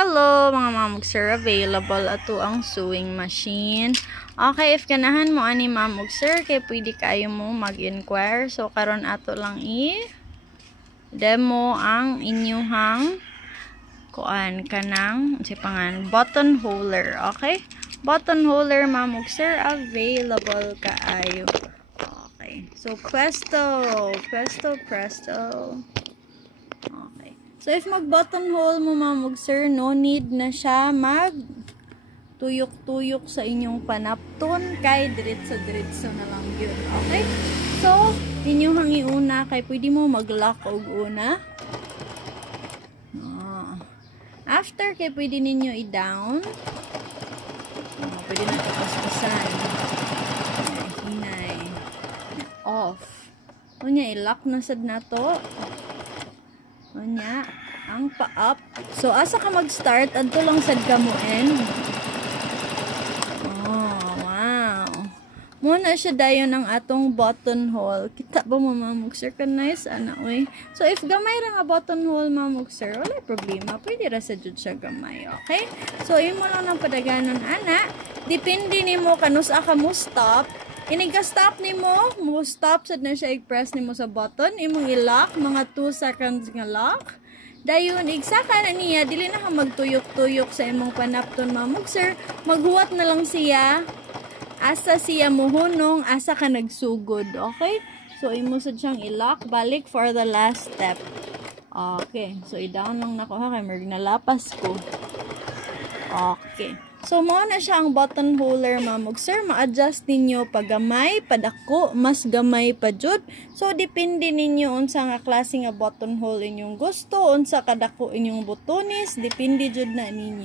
Hello mga mamog sir, available ato ang sewing machine. Okay, if ganahan mo ani mamog sir, kay pwede kayo mo mag-inquire. So karon ato lang demo ang inyuhang kuan kanang sipangan button holder. Okay, button holder mamog sir, available kaayo. Okay, so presto. Okay. So, if mag-buttonhole mo mamog sir, no need na siya tuyok-tuyok sa inyong panapton, kay diretso-diretso na lang yun. Okay? So, inyong iuna, kay pwede mo mag-lock og una. After, kay pwede ninyo i-down. Pwede na kapaspasan. Hinay. Off. Kunya, i-lock na sad na to. Kunya, ang pa-up. So, asa ka mag-start, adto lang sad ka mo end. Oh, wow. Muna siya dayon ng atong buttonhole. Kita ba mo mamog sir? Ka nice, ana, oy. So, if gamay ra nga buttonhole mamog sir, wala problema. Pwede ra sa jud siya gamay, okay? So, imo lang ng padaganon, ana. Depende nimo kanus ka mo stop. Iniga-stop ni mo stop sad na siya, i-press ni mo sa button, imong i-lock, mga 2 seconds nga lock. Dayon, igsaka na niya, dili na ka magtuyok-tuyok sa imong panapton mamog sir, maghuwat na lang siya, asa siya muhunong, asa ka nagsugod, okay? So, imo sad siyang i-lock, balik for the last step. Okay, so i-down lang na ko ha, kay merg nalapas ko. Okay. So, mo na siya ang button holder mamog sir. Ma-adjust ninyo pag gamay, padako, mas gamay pa jud. So, depende ninyo unsa nga klase nga button hole inyong gusto, unsa kadako inyong butones, depende jud na ninyo.